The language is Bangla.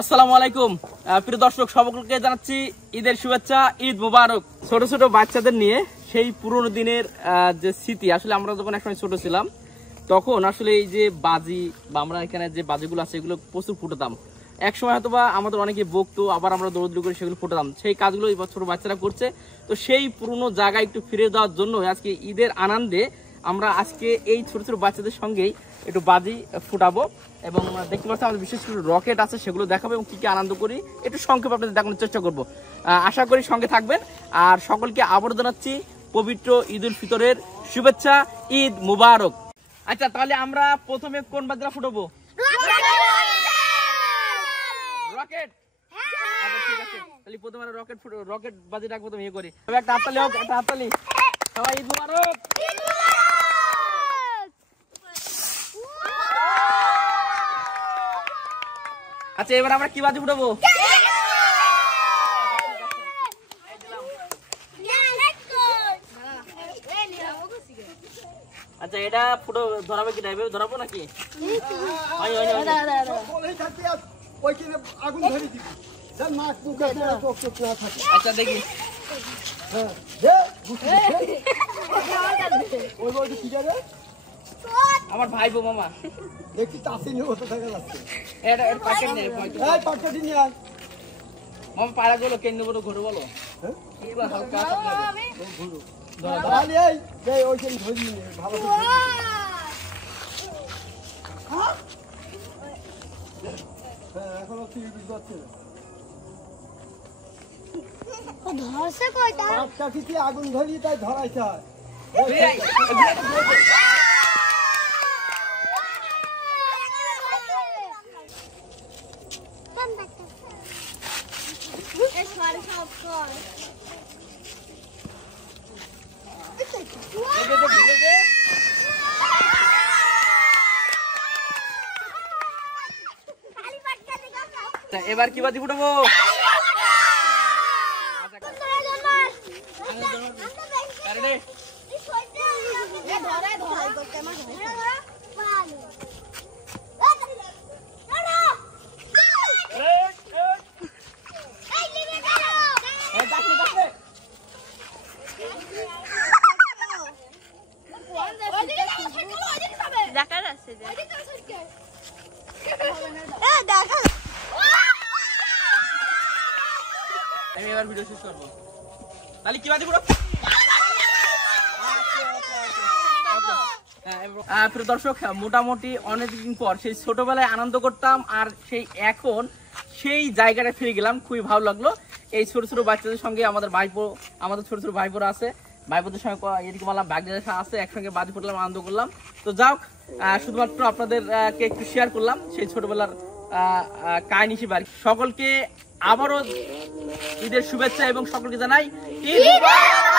আসসালামু আলাইকুম প্রিয় দর্শক, সকলকে জানাচ্ছি ঈদের শুভেচ্ছা, ঈদ মুবারক। ছোট ছোট বাচ্চাদের নিয়ে সেই পুরোনো দিনের যে স্মৃতি, আসলে আমরা যখন একসময় ছোট ছিলাম তখন আসলে এই যে বাজি বা আমরা এখানে যে বাজিগুলো আছে এগুলো প্রচুর ফুটাতাম। এক সময় হয়তো বা আমাদের অনেকে বকতো, আবার আমরা দৌড়দৌড়ি করে সেগুলো ফুটাতাম। সেই কাজগুলো এবার ছোট বাচ্চারা করছে। তো সেই পুরোনো জায়গায় একটু ফিরে যাওয়ার জন্য আজকে ঈদের আনন্দে আমরা আজকে এই ছোট ছোট বাচ্চাদের সঙ্গেই একটু বাজি ফুটাবো এবং দেখতে পাচ্ছি আমাদের বিশেষ করে রকেট আছে, সেগুলো দেখাবো এবং কি কি আনন্দ করি একটু সংক্ষেপে আপনাদের দেখানোর চেষ্টা করবো। আশা করি সঙ্গে থাকবেন। আর সকলকে আবারও জানাচ্ছি পবিত্র ঈদ উল ফিতরের শুভেচ্ছা, ঈদ মুবারক। আচ্ছা, তাহলে আমরা প্রথমে কোন বাজিটা ফুটাবো? রকেট। আচ্ছা, ঠিক আছে, তাহলে প্রথমে রকেট বাজিটা প্রথমে ইয়ে করি। একটা হাততালি হোক, একটা হাততালি। সবাই ঈদ মুবারক। আচ্ছা, এবার আমরা কি বাজি ফুটাবো? আচ্ছা, এটা ফুটো ধরাবে কি ডাইবে ধরাবো নাকি? আচ্ছা, দেখি। আমার ভাই বো মামা দেখি তাসি নিয়ে বসে থাকা যাচ্ছে। এটা প্যাকেট নেই, প্যাকেট নিয়ে আয় মামা। পাড়া গুলো কেন বলো, ঘুরে বলো। হ্যাঁ, হালকা ঘুরো দাঁড়ালি। এই ওইখানে ধরি নে ভালো করে। হ্যাঁ, এখনো কি বুঝতে ও ধরছে কয়টা? পাঁচটা কি আগুন ধরি তাই ধরাইছে। এবার কি বাজি ফুটাবো? আমি এবার ভিডিও শেষ করবো। তাহলে কি বাজি পুরো প্রিয় দর্শক, মোটামুটি অনেকদিন পর সেই ছোটবেলায় আনন্দ করতাম আর সেই এখন সেই জায়গাটা ফিরে গেলাম। খুবই ভালো লাগলো। এই ছোট ছোট বাচ্চাদের সঙ্গে আমাদের ছোট ছোট ভাইপোরা আছে, ভাইপোদের সঙ্গে এদিকে বললাম ভাগ্যের আছে, একসঙ্গে বাজি ফুটলাম, আনন্দ করলাম। তো যাও, শুধুমাত্র আপনাদেরকে একটু শেয়ার করলাম সেই ছোটবেলার কাহিনী হিসেবে। সকলকে আবারও ঈদের শুভেচ্ছা এবং সকলকে জানাই ঈদ মুবারক।